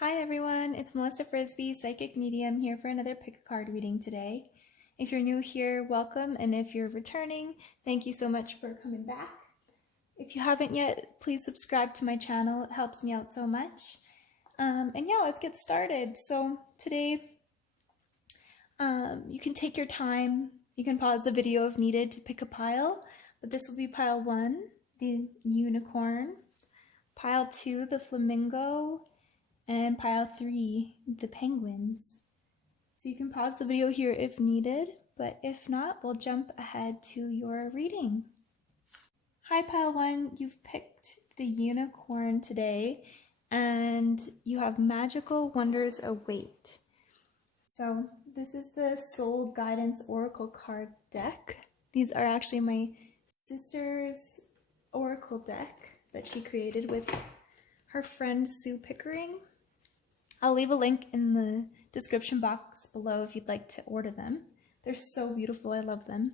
Hi everyone, it's Melissa Frisby, psychic medium, here for another pick a card reading today. If you're new here, welcome, and if you're returning, thank you so much for coming back. If you haven't yet, please subscribe to my channel, it helps me out so much. And yeah, let's get started. So today, you can take your time, you can pause the video if needed to pick a pile, but this will be pile 1, the unicorn, pile 2, the flamingo, and pile 3, the penguins. So you can pause the video here if needed, but if not, we'll jump ahead to your reading. Hi pile 1, you've picked the unicorn today, and you have magical wonders await. So this is the Soul Guidance Oracle card deck. These are actually my sister's oracle deck that she created with her friend Sue Pickering. I'll leave a link in the description box below if you'd like to order them. They're so beautiful, I love them.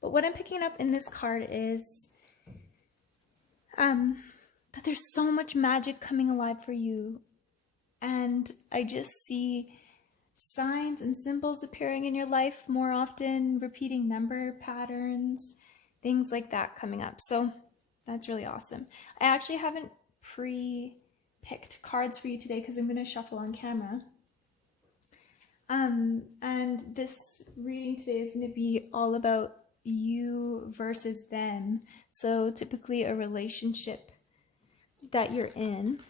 But what I'm picking up in this card is that there's so much magic coming alive for you. And I just see signs and symbols appearing in your life more often, repeating number patterns, things like that coming up. So that's really awesome. I actually haven't picked cards for you today because I'm going to shuffle on camera. And this reading today is going to be all about you versus them. So typically a relationship that you're in.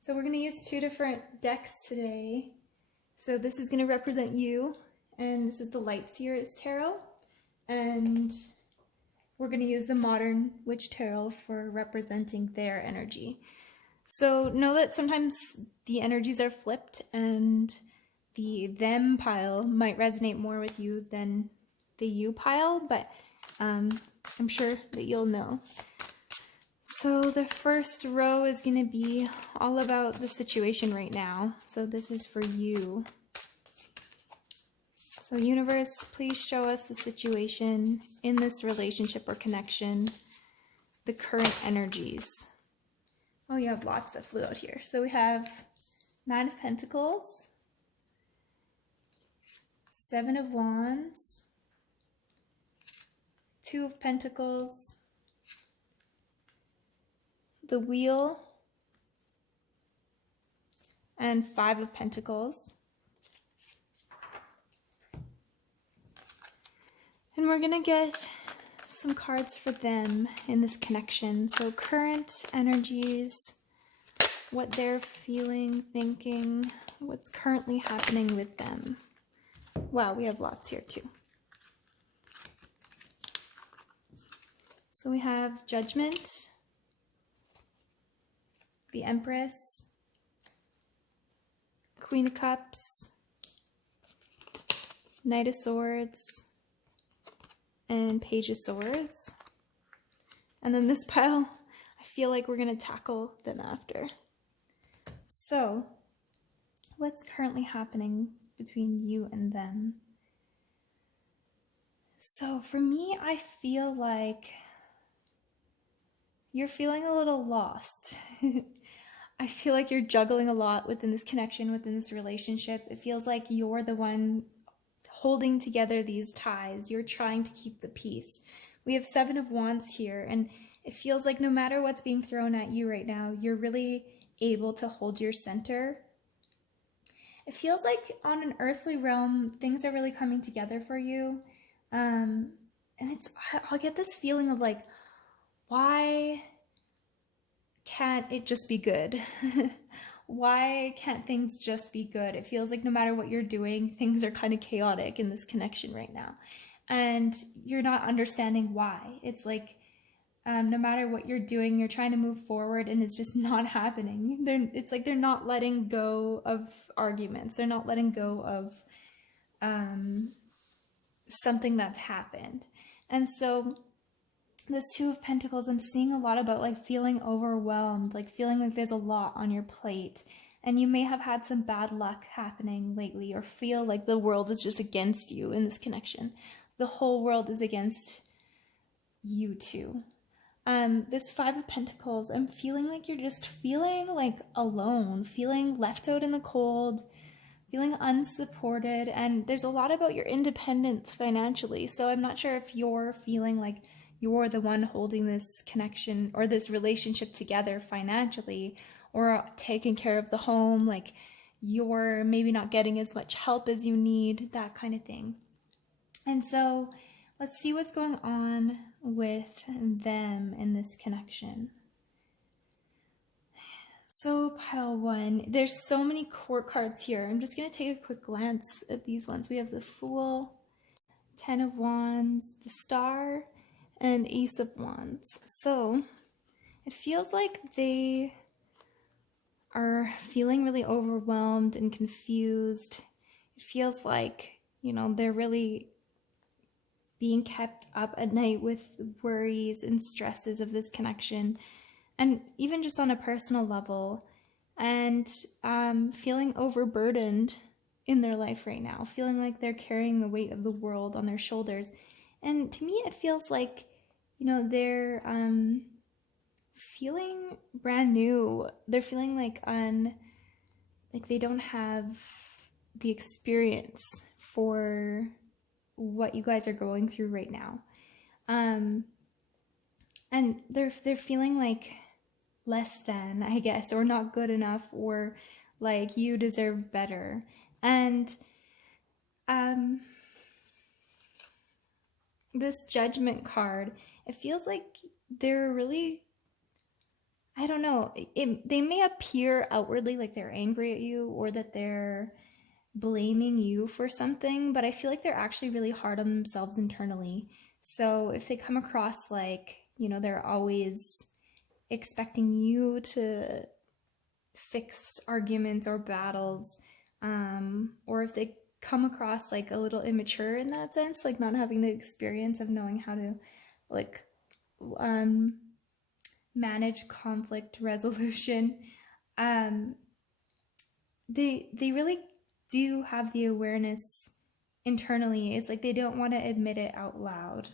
So we're going to use 2 different decks today. So this is going to represent you, and this is the Light Seers Tarot, and we're going to use the Modern Witch Tarot for representing their energy. So know that sometimes the energies are flipped and the them pile might resonate more with you than the you pile, but I'm sure that you'll know. So the first row is going to be all about the situation right now. So this is for you. So universe, please show us the situation in this relationship or connection, the current energies. Oh, you have lots that flew out here. So we have 9 of Pentacles, 7 of Wands, 2 of Pentacles, the Wheel, and 5 of Pentacles. And we're going to get some cards for them in this connection. So current energies, what they're feeling, thinking, what's currently happening with them. Wow, we have lots here too. So we have Judgment, the Empress, Queen of Cups, Knight of Swords, and Page of Swords. And then this pile, I feel like we're going to tackle them after. So, what's currently happening between you and them? So for me, I feel like you're feeling a little lost. I feel like you're juggling a lot within this connection, within this relationship. It feels like you're the one holding together these ties. You're trying to keep the peace. We have 7 of Wands here, and it feels like no matter what's being thrown at you right now, you're really able to hold your center. It feels like on an earthly realm, things are really coming together for you. And I'll get this feeling of like, why can't it just be good? Why can't things just be good? It feels like no matter what you're doing, things are kind of chaotic in this connection right now. And you're not understanding why. It's like, no matter what you're doing, you're trying to move forward and it's just not happening. It's like they're not letting go of arguments. They're not letting go of something that's happened. And so this 2 of Pentacles, I'm seeing a lot about like feeling overwhelmed, like feeling like there's a lot on your plate. And you may have had some bad luck happening lately, or feel like the world is just against you in this connection. The whole world is against you two. This Five of Pentacles, I'm feeling like you're just feeling like alone, feeling left out in the cold, feeling unsupported, and there's a lot about your independence financially. So I'm not sure if you're feeling like you're the one holding this connection or this relationship together financially, or taking care of the home, like you're maybe not getting as much help as you need, that kind of thing. And so let's see what's going on with them in this connection. So pile one, there's so many court cards here. I'm just going to take a quick glance at these ones. We have the Fool, Ten of Wands, the Star, and Ace of Wands. So it feels like they are feeling really overwhelmed and confused. It feels like, they're really being kept up at night with worries and stresses of this connection, and even just on a personal level, and feeling overburdened in their life right now, feeling like they're carrying the weight of the world on their shoulders. And to me, it feels like, they're feeling brand new. They're feeling like they don't have the experience for what you guys are going through right now. And they're feeling like less than, I guess, or not good enough, or like you deserve better. And this Judgment card, it feels like they're really, I don't know, they may appear outwardly like they're angry at you or that they're blaming you for something, but I feel like they're actually really hard on themselves internally. So if they come across like, they're always expecting you to fix arguments or battles, or if they come across like a little immature in that sense, like not having the experience of knowing how to like manage conflict resolution, they really do have the awareness internally. It's like they don't want to admit it out loud.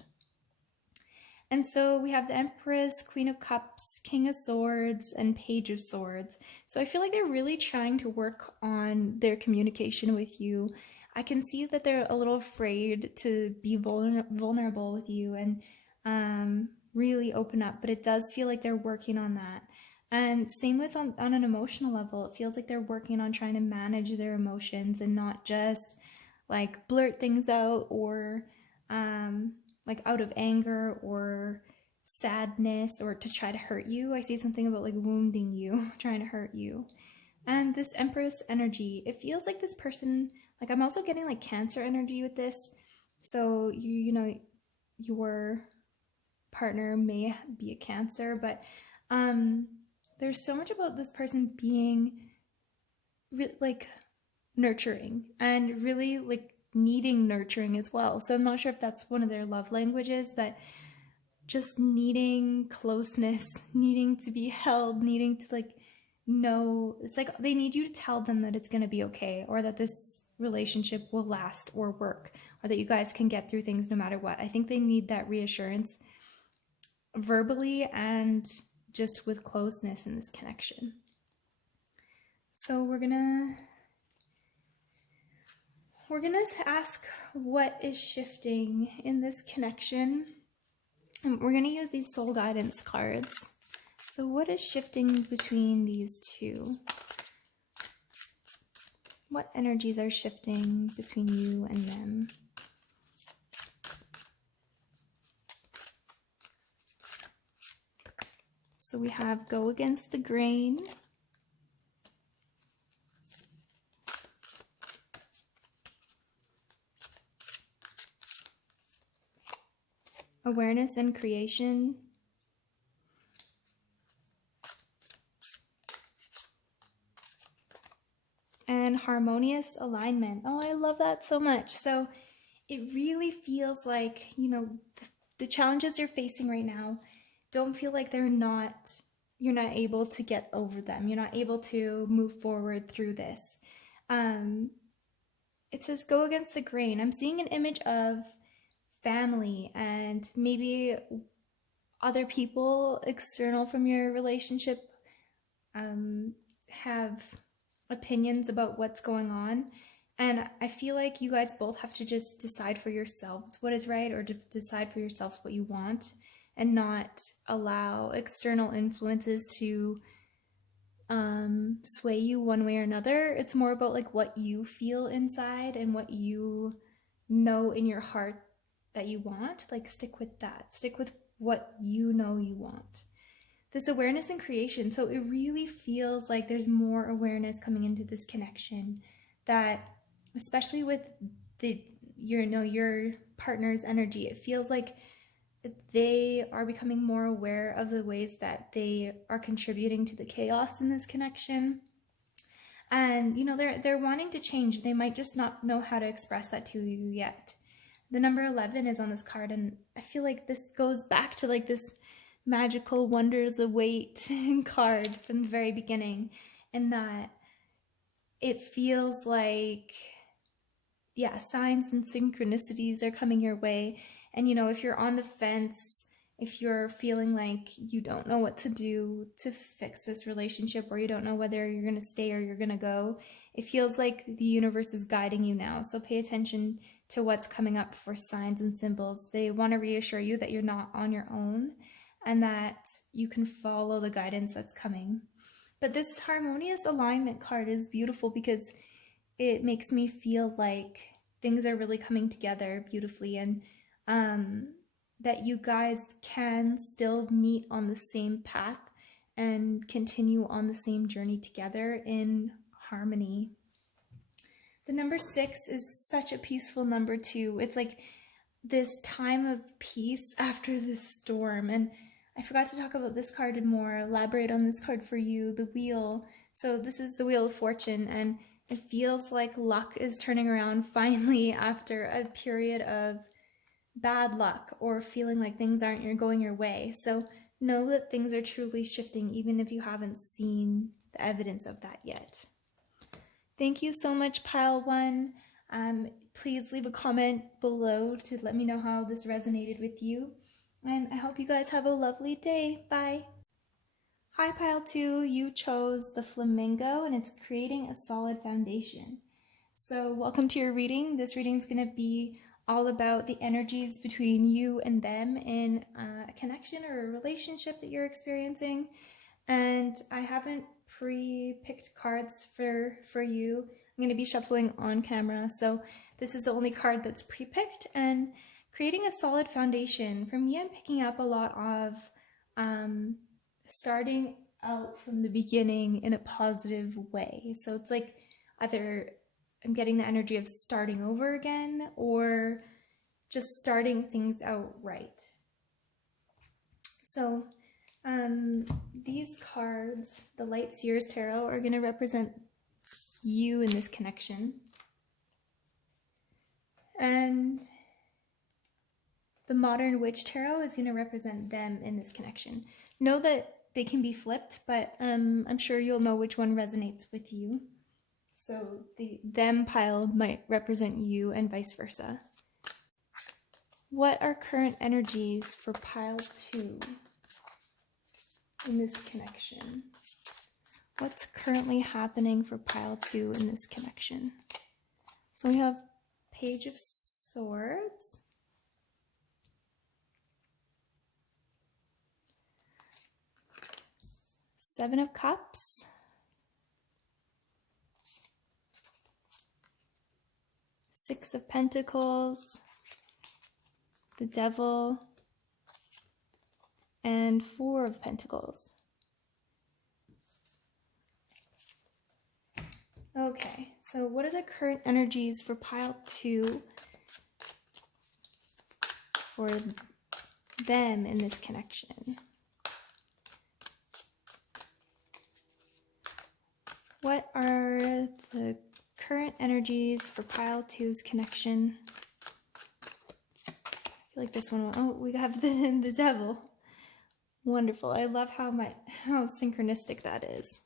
And so we have the Empress, Queen of Cups, King of Swords, and Page of Swords. So I feel like they're really trying to work on their communication with you. I can see that they're a little afraid to be vulnerable with you and really open up, but it does feel like they're working on that. And same with on an emotional level, it feels like they're working on trying to manage their emotions and not just like blurt things out or like out of anger or sadness or to try to hurt you. I see something about like wounding you, trying to hurt you. And this Empress energy, it feels like this person, like I'm also getting like Cancer energy with this. So your partner may be a Cancer, but there's so much about this person being like nurturing and really like needing nurturing as well. So I'm not sure if that's one of their love languages, but just needing closeness, needing to be held, needing to like know, it's like they need you to tell them that it's going to be okay, or that this relationship will last or work, or that you guys can get through things no matter what. I think they need that reassurance verbally and just with closeness in this connection. So we're gonna ask what is shifting in this connection. And we're gonna use these soul guidance cards. So what is shifting between these two? What energies are shifting between you and them? So we have go against the grain. Awareness and creation. And harmonious alignment. Oh, I love that so much. So it really feels like, the challenges you're facing right now don't feel like you're not able to get over them. You're not able to move forward through this. It says go against the grain. I'm seeing an image of family and maybe other people external from your relationship have opinions about what's going on. And I feel like you guys both have to just decide for yourselves what is right, or decide for yourselves what you want, and not allow external influences to sway you one way or another. It's more about like what you feel inside and what you know in your heart that you want. Like, stick with that. Stick with what you know you want. This awareness and creation. So it really feels like there's more awareness coming into this connection, that especially with your partner's energy, it feels like they are becoming more aware of the ways that they are contributing to the chaos in this connection. And they're wanting to change. They might just not know how to express that to you yet. The number 11 is on this card, and I feel like this goes back to like this magical wonders await card from the very beginning, in that it feels like, yeah, signs and synchronicities are coming your way. And if you're on the fence, if you're feeling like you don't know what to do to fix this relationship, or you don't know whether you're going to stay or you're going to go, it feels like the universe is guiding you now. So pay attention to what's coming up for signs and symbols. They want to reassure you that you're not on your own, and that you can follow the guidance that's coming. But this harmonious alignment card is beautiful because it makes me feel like things are really coming together beautifully, and that you guys can still meet on the same path and continue on the same journey together in harmony. The number 6 is such a peaceful number too. It's like this time of peace after this storm. And I forgot to talk about this card and more elaborate on this card for you, the wheel. So this is the Wheel of Fortune, and it feels like luck is turning around finally after a period of bad luck, or feeling like things aren't going your way. So know that things are truly shifting, even if you haven't seen the evidence of that yet. Thank you so much, Pile 1. Please leave a comment below to let me know how this resonated with you. And I hope you guys have a lovely day. Bye. Hi, Pile 2. You chose the flamingo, and it's creating a solid foundation. So welcome to your reading. This reading is going to be all about the energies between you and them in a connection or a relationship that you're experiencing. And I haven't pre-picked cards for you. I'm going to be shuffling on camera, so this is the only card that's pre-picked. And creating a solid foundation, for me, I'm picking up a lot of starting out from the beginning in a positive way. So it's like either I'm getting the energy of starting over again, or just starting things out right. So these cards, the Light Seers Tarot, are going to represent you in this connection. And the Modern Witch Tarot is going to represent them in this connection. Know that they can be flipped, but I'm sure you'll know which one resonates with you. So the them pile might represent you, and vice versa. What are current energies for pile 2 in this connection? What's currently happening for pile 2 in this connection? So we have Page of Swords, Seven of Cups, Six of Pentacles, the Devil, and Four of Pentacles. Okay, so what are the current energies for pile 2 for them in this connection? What are the current energies for pile 2's connection? I feel like this one, oh, we have the Devil. Wonderful. I love how synchronistic that is.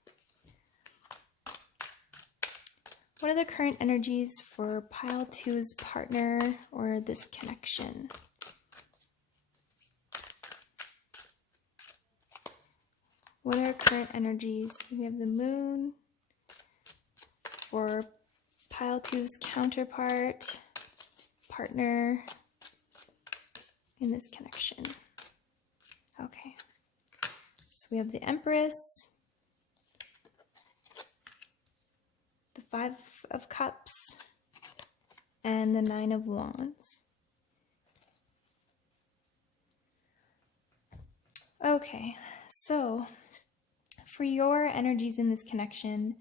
What are the current energies for pile 2's partner or this connection? What are current energies? We have the moon for pile two's counterpart, partner in this connection. Okay. So we have the Empress, the Five of Cups, and the Nine of Wands. Okay, so for your energies in this connection,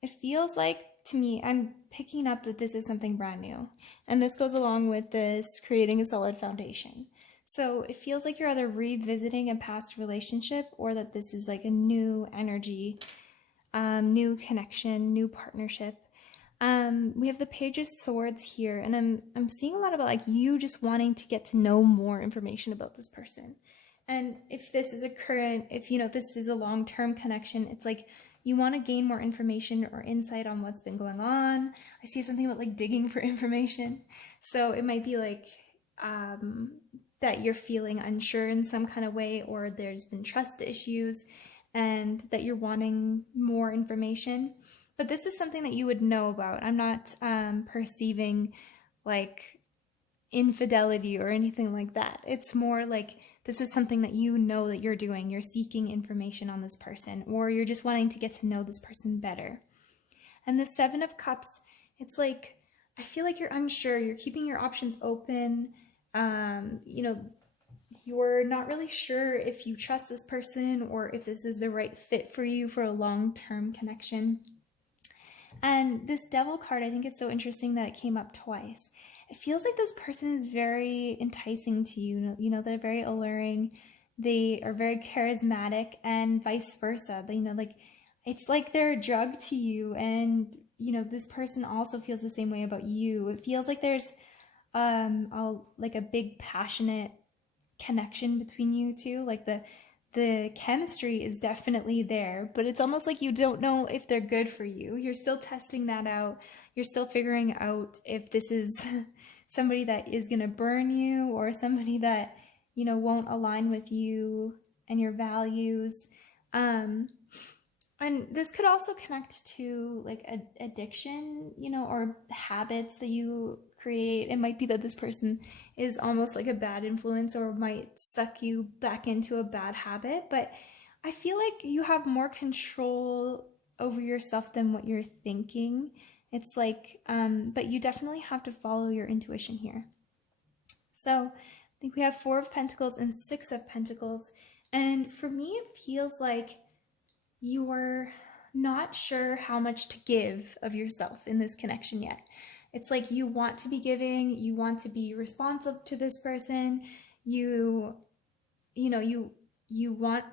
it feels like to me, I'm picking up that this is something brand new. And this goes along with this creating a solid foundation. So it feels like you're either revisiting a past relationship or that this is like a new energy, new connection, new partnership. We have the Page of Swords here, and I'm seeing a lot about like you just wanting to get to know more information about this person. And if this is a current, if you know this is a long-term connection, it's like you want to gain more information or insight on what's been going on. I see something about like digging for information. So it might be like that you're feeling unsure in some kind of way, or there's been trust issues and that you're wanting more information. But this is something that you would know about. I'm not perceiving like infidelity or anything like that. It's more like this is something that you know that you're doing. You're seeking information on this person, or you're just wanting to get to know this person better. And the Seven of Cups, it's like, I feel like you're unsure. You're keeping your options open. You know, you're not really sure if you trust this person or if this is the right fit for you for a long-term connection. And this Devil card, I think it's so interesting that it came up twice. It feels like this person is very enticing to you. You know, they're very alluring. They are very charismatic, and vice versa. You know, like it's like they're a drug to you, and you know this person also feels the same way about you. It feels like there's like a big passionate connection between you two. Like the chemistry is definitely there, but it's almost like you don't know if they're good for you. You're still testing that out. You're still figuring out if this is somebody that is going to burn you or somebody that, you know, won't align with you and your values. And this could also connect to like addiction, you know, or habits that you create. It might be that this person is almost like a bad influence or might suck you back into a bad habit. But I feel like you have more control over yourself than what you're thinking. It's like, but you definitely have to follow your intuition here. So I think we have Four of Pentacles and Six of Pentacles. And for me, it feels like you're not sure how much to give of yourself in this connection yet. It's like you want to be giving, you want to be responsive to this person, you want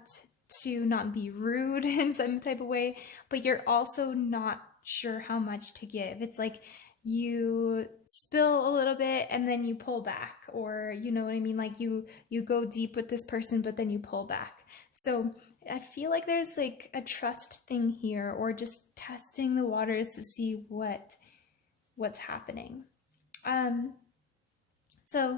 to not be rude in some type of way, but you're also not sure how much to give. It's like you spill a little bit and then you pull back, or you know what I mean, like you go deep with this person but then you pull back. So I feel like there's like a trust thing here, or just testing the waters to see what's happening. So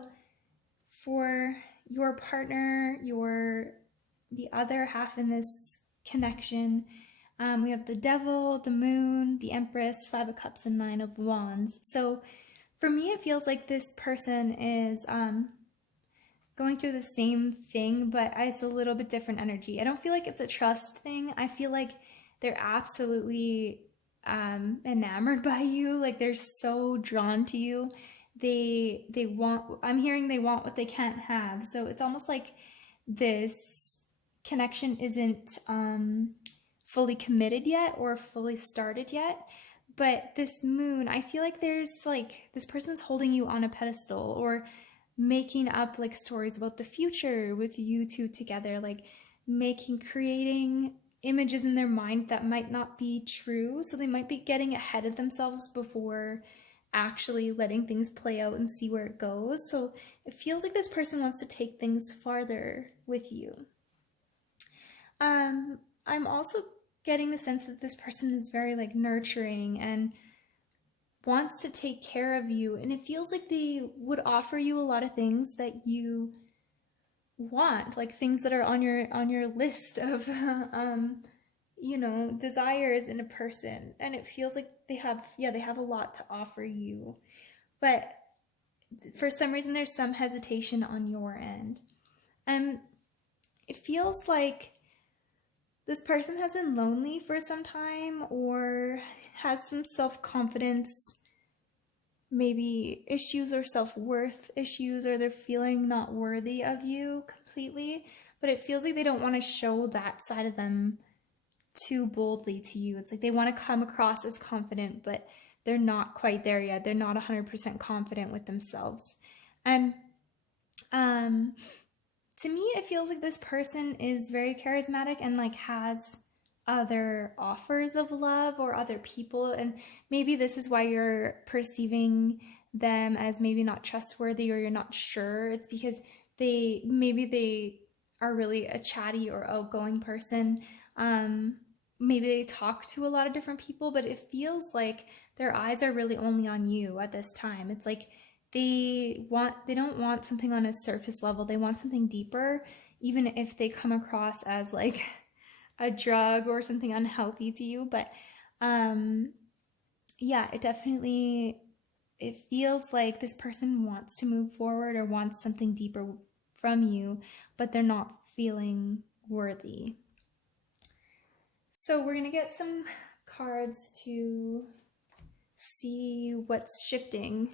for your partner, the other half in this connection, we have the Devil, the Moon, the Empress, Five of Cups, and Nine of Wands. So for me, it feels like this person is going through the same thing, but it's a little bit different energy. I don't feel like it's a trust thing. I feel like they're absolutely enamored by you. Like they're so drawn to you. They want, I'm hearing they want what they can't have. So it's almost like this connection isn't fully committed yet or fully started yet. But this Moon, I feel like there's like this person's holding you on a pedestal, or making up like stories about the future with you two together, like creating images in their mind that might not be true. So they might be getting ahead of themselves before actually letting things play out and see where it goes. So it feels like this person wants to take things farther with you. I'm also getting the sense that this person is very like nurturing and wants to take care of you, and it feels like they would offer you a lot of things that you want, like things that are on your list of you know, desires in a person. And it feels like they have a lot to offer you, but for some reason there's some hesitation on your end. And it feels like this person has been lonely for some time, or has some self-confidence, maybe issues, or self-worth issues, or they're feeling not worthy of you completely. But it feels like they don't want to show that side of them too boldly to you. It's like they want to come across as confident, but they're not quite there yet. They're not 100% confident with themselves. And to me, it feels like this person is very charismatic and like has other offers of love or other people. And maybe this is why you're perceiving them as maybe not trustworthy, or you're not sure. It's because they are really a chatty or outgoing person. Maybe they talk to a lot of different people, but it feels like their eyes are really only on you at this time. It's like they don't want something on a surface level. They want something deeper, even if they come across as like a drug or something unhealthy to you. But yeah, it feels like this person wants to move forward or wants something deeper from you, but they're not feeling worthy. So we're going to get some cards to see what's shifting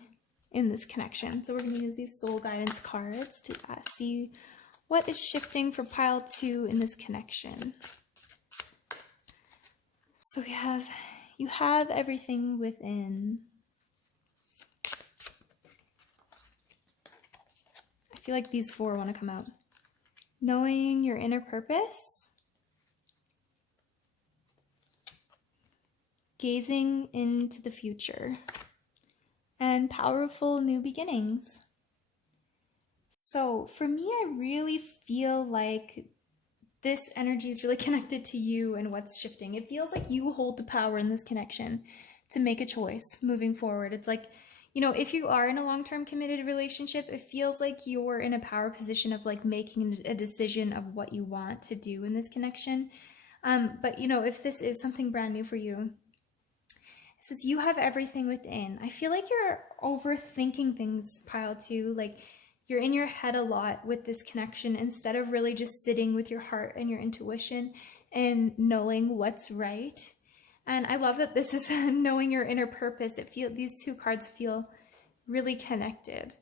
in this connection. So we're going to use these soul guidance cards to see what is shifting for pile 2 in this connection. So we have, you have everything within. I feel like these 4 want to come out. Knowing your inner purpose. Gazing into the future. And powerful new beginnings. So for me, I really feel like this energy is really connected to you and what's shifting. It feels like you hold the power in this connection to make a choice moving forward. It's like, you know, if you are in a long-term committed relationship, it feels like you're in a power position of like making a decision of what you want to do in this connection. But you know, if this is something brand new for you, it says you have everything within. I feel like you're overthinking things, pile 2. Like you're in your head a lot with this connection instead of really just sitting with your heart and your intuition and knowing what's right. And I love that this is knowing your inner purpose. These 2 cards feel really connected.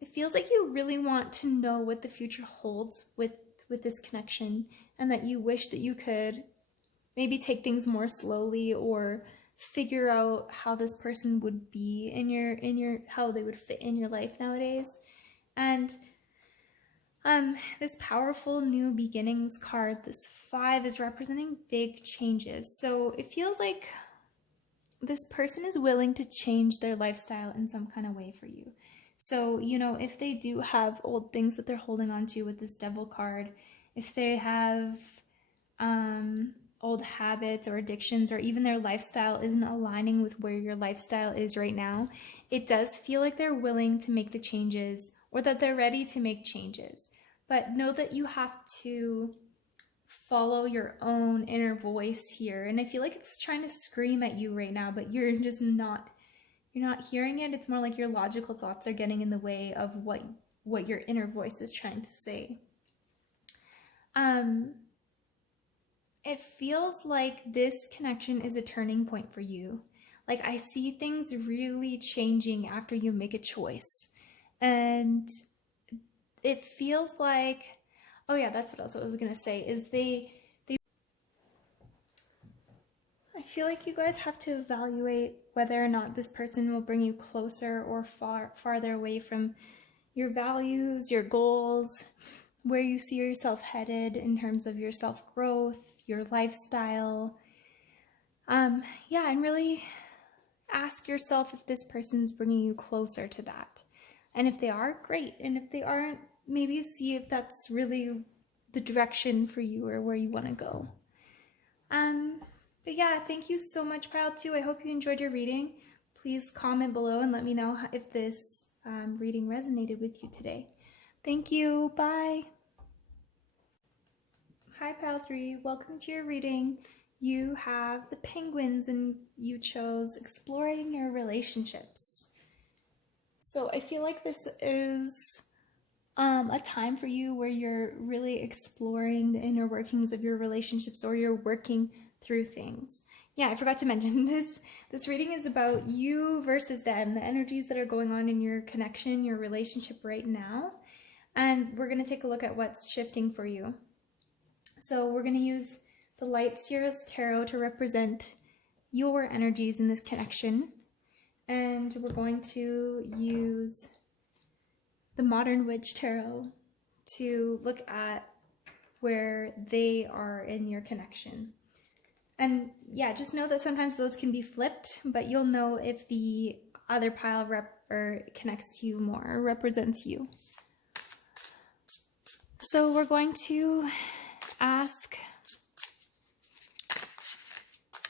It feels like you really want to know what the future holds with this connection, and that you wish that you could maybe take things more slowly, or figure out how this person would be in your how they would fit in your life nowadays. And this powerful new beginnings card, this 5, is representing big changes. So it feels like this person is willing to change their lifestyle in some kind of way for you. So, you know, if they do have old things that they're holding on to with this devil card, if they have old habits or addictions, or even their lifestyle isn't aligning with where your lifestyle is right now, it does feel like they're willing to make the changes, or that they're ready to make changes. But know that you have to follow your own inner voice here. And I feel like it's trying to scream at you right now, but you're just not, you're not hearing it. It's more like your logical thoughts are getting in the way of what your inner voice is trying to say. It feels like this connection is a turning point for you. Like I see things really changing after you make a choice. And it feels like, oh yeah, that's what else I was gonna say, is I feel like you guys have to evaluate whether or not this person will bring you closer or farther away from your values, your goals, where you see yourself headed in terms of your self-growth, your lifestyle. Yeah, and really ask yourself if this person's bringing you closer to that. And if they are, great. And if they aren't, maybe see if that's really the direction for you or where you want to go. But yeah, thank you so much, pile 2. I hope you enjoyed your reading. Please comment below and let me know if this reading resonated with you today. Thank you. Bye. Hi, Pile 3. Welcome to your reading. You have the penguins and you chose exploring your relationships. So I feel like this is a time for you where you're really exploring the inner workings of your relationships, or you're working through things. Yeah, I forgot to mention this reading is about you versus them, the energies that are going on in your connection, your relationship right now. And we're going to take a look at what's shifting for you. So we're going to use the Light Seers Tarot to represent your energies in this connection. And we're going to use the Modern Witch Tarot to look at where they are in your connection. And yeah, just know that sometimes those can be flipped, but you'll know if the other pile connects to you more, or represents you. So we're going to ask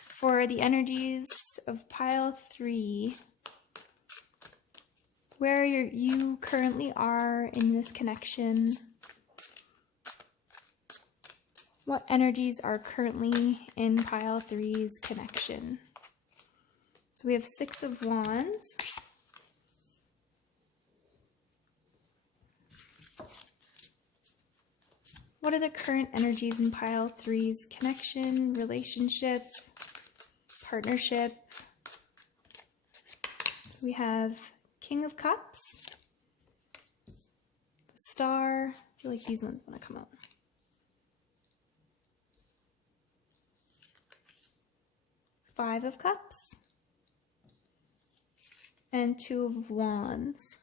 for the energies of pile 3, where you currently are in this connection. What energies are currently in pile 3's connection? So we have 6 of Wands. What are the current energies in pile 3's connection, relationship, partnership? So we have King of Cups, the Star. I feel like these ones want to come out. Five of Cups and 2 of Wands.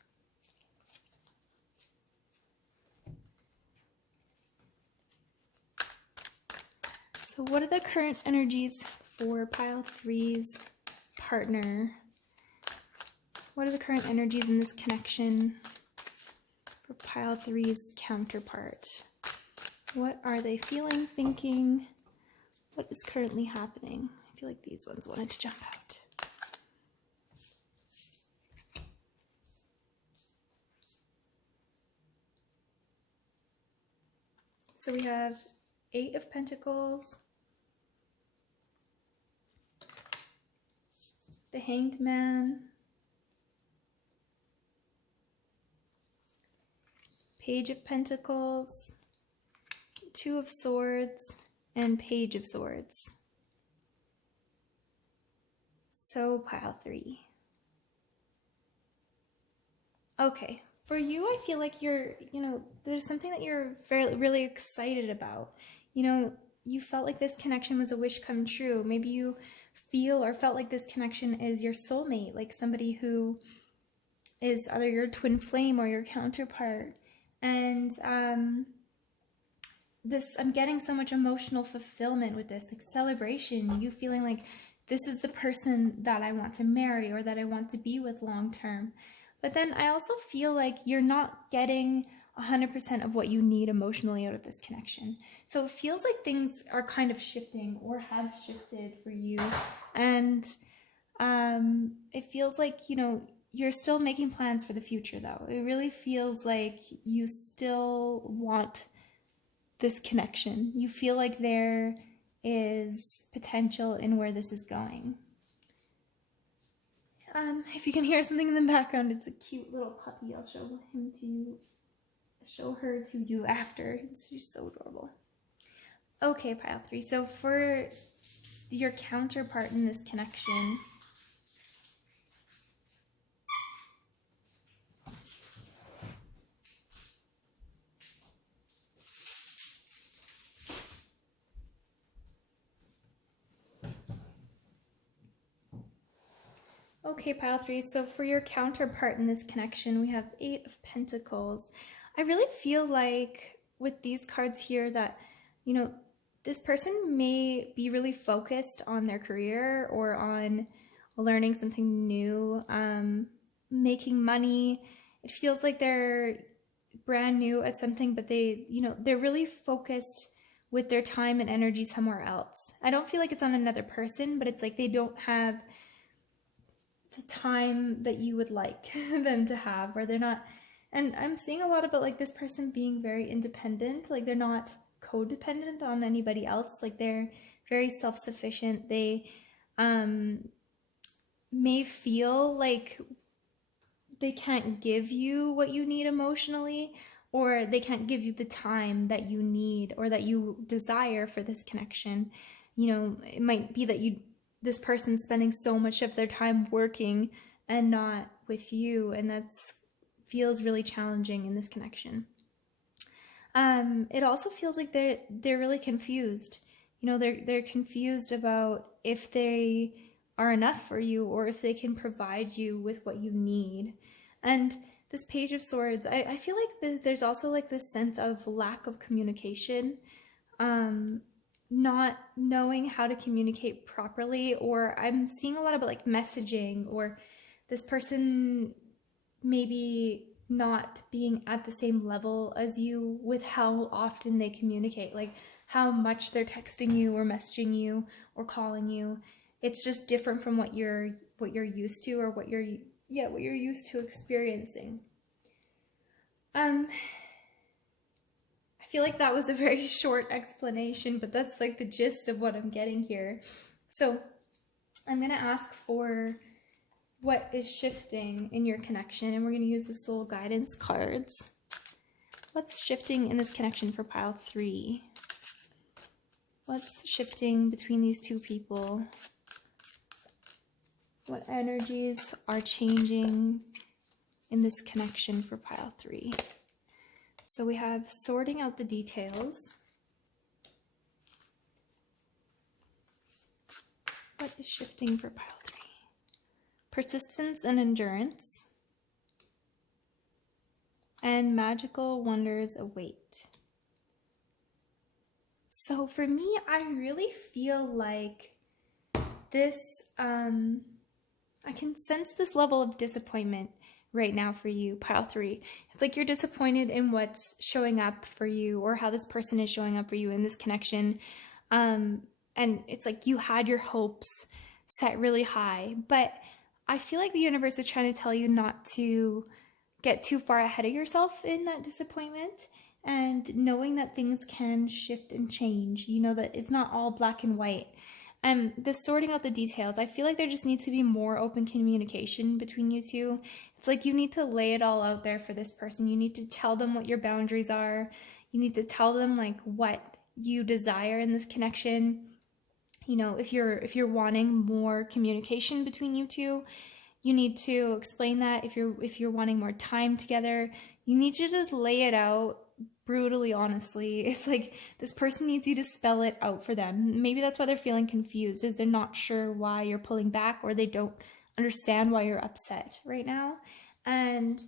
So what are the current energies for pile 3's partner? What are the current energies in this connection for pile 3's counterpart? What are they feeling, thinking? What is currently happening? I feel like these ones wanted to jump out. So we have 8 of Pentacles, the Hanged Man, Page of Pentacles, 2 of Swords, and Page of Swords. So pile 3. Okay, for you, I feel like there's something that you're really excited about. You felt like this connection was a wish come true. Maybe you feel or felt like this connection is your soulmate, like somebody who is either your twin flame or your counterpart. And I'm getting so much emotional fulfillment with this, like celebration, you feeling like this is the person that I want to marry or that I want to be with long term. But then I also feel like you're not getting 100% of what you need emotionally out of this connection. So it feels like things are kind of shifting or have shifted for you. And it feels like, you're still making plans for the future though. It really feels like you still want this connection. You feel like there is potential in where this is going. If you can hear something in the background, it's a cute little puppy. I'll show her to you after. She's so adorable. Okay, pile 3. So for your counterpart in this connection, okay, pile 3. So for your counterpart in this connection, we have 8 of Pentacles. I really feel like with these cards here that, this person may be really focused on their career or on learning something new, making money. It feels like they're brand new at something, but they're really focused with their time and energy somewhere else. I don't feel like it's on another person, but it's like they don't have the time that you would like them to have, or they're not. And I'm seeing a lot about like this person being very independent, like they're not codependent on anybody else. Like they're very self-sufficient. They may feel like they can't give you what you need emotionally, or they can't give you the time that you need or that you desire for this connection. You know, it might be that this person's spending so much of their time working and not with you, and that's feels really challenging in this connection. It also feels like they're really confused. You know, they're confused about if they are enough for you or if they can provide you with what you need. And this Page of Swords, I feel like there's also like this sense of lack of communication, not knowing how to communicate properly, or I'm seeing a lot about like messaging, or this person maybe not being at the same level as you with how often they communicate, like how much they're texting you or messaging you or calling you. It's just different from what you're used to, or what you're used to experiencing. I feel like that was a very short explanation, but that's like the gist of what I'm getting here. So I'm going to ask for what is shifting in your connection, and we're going to use the soul guidance cards. What's shifting in this connection for pile 3? What's shifting between these two people? What energies are changing in this connection for pile 3? So we have sorting out the details. What is shifting for pile 3? Persistence and endurance. And magical wonders await. So for me, I really feel like this, I can sense this level of disappointment right now for you, pile 3. It's like you're disappointed in what's showing up for you, or how this person is showing up for you in this connection. And it's like you had your hopes set really high, but I feel like the universe is trying to tell you not to get too far ahead of yourself in that disappointment, and knowing that things can shift and change. You know that it's not all black and white. This sorting out the details, I feel like there just needs to be more open communication between you two. It's like you need to lay it all out there for this person. You need to tell them what your boundaries are. You need to tell them like what you desire in this connection. You know, if you're wanting more communication between you two, you need to explain that. If you're wanting more time together, you need to just lay it out brutally honestly. It's like this person needs you to spell it out for them. Maybe that's why they're feeling confused, is they're not sure why you're pulling back, or they don't understand why you're upset right now. And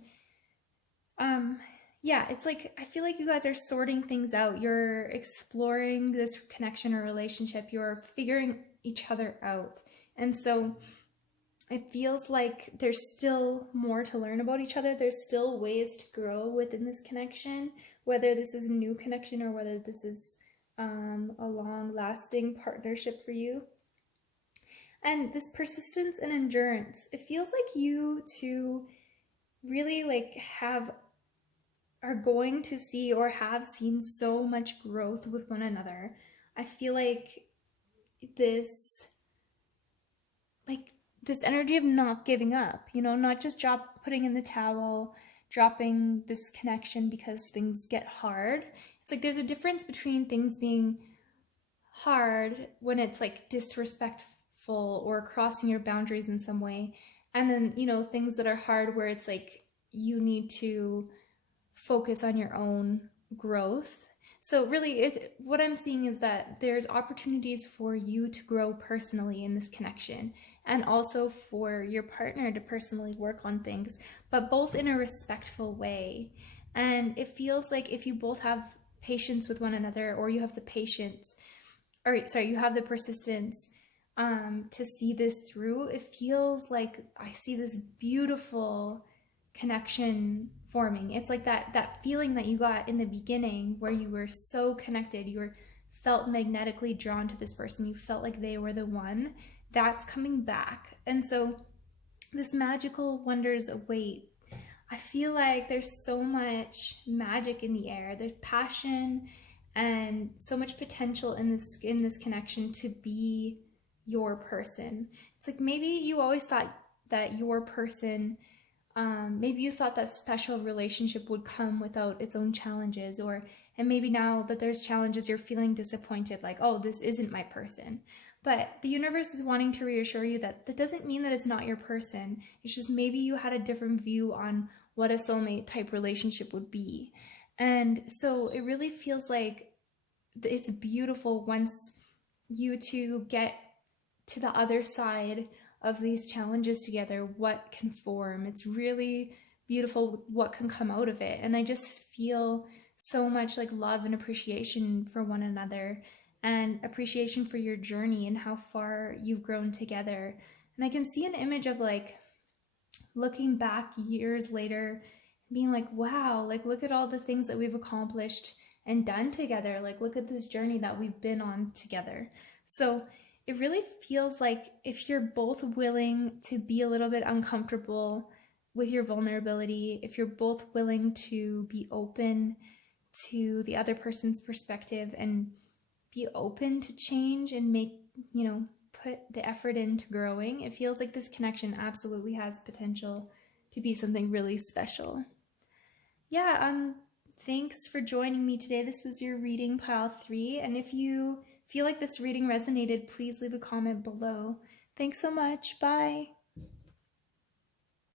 yeah, it's like I feel like you guys are sorting things out. You're exploring this connection or relationship. You're figuring each other out. And so it feels like there's still more to learn about each other. There's still ways to grow within this connection, whether this is a new connection or whether this is a long-lasting partnership for you. And this persistence and endurance, it feels like you two really like are going to see or have seen so much growth with one another. I feel like this energy of not giving up, you know, not just putting in the towel, dropping this connection because things get hard. It's like there's a difference between things being hard when it's like disrespectful or crossing your boundaries in some way, and then, you know, things that are hard where it's like you need to focus on your own growth. So really, what I'm seeing is that there's opportunities for you to grow personally in this connection, and also for your partner to personally work on things, but both in a respectful way. And it feels like if you both have patience with one another, or you have the patience, you have the persistence to see this through, it feels like I see this beautiful connection forming. It's like that feeling that you got in the beginning where you were so connected, felt magnetically drawn to this person, you felt like they were the one. That's coming back. And so this magical wonders await. I feel like there's so much magic in the air. There's passion and so much potential in this connection to be your person. It's like maybe you always thought that your person, maybe you thought that special relationship would come without its own challenges, and maybe now that there's challenges, you're feeling disappointed, like, oh, this isn't my person. But the universe is wanting to reassure you that that doesn't mean that it's not your person. It's just maybe you had a different view on what a soulmate type relationship would be. And so it really feels like it's beautiful once you two get to the other side of these challenges together, what can form. It's really beautiful what can come out of it. And I just feel so much like love and appreciation for one another, and appreciation for your journey and how far you've grown together. And I can see an image of like looking back years later, being like, wow, like look at all the things that we've accomplished and done together. Like look at this journey that we've been on together. So it really feels like if you're both willing to be a little bit uncomfortable with your vulnerability, if you're both willing to be open to the other person's perspective and be open to change and make, put the effort into growing, it feels like this connection absolutely has potential to be something really special. Yeah, thanks for joining me today. This was your reading pile 3, and if you feel like this reading resonated, please leave a comment below. Thanks so much. Bye.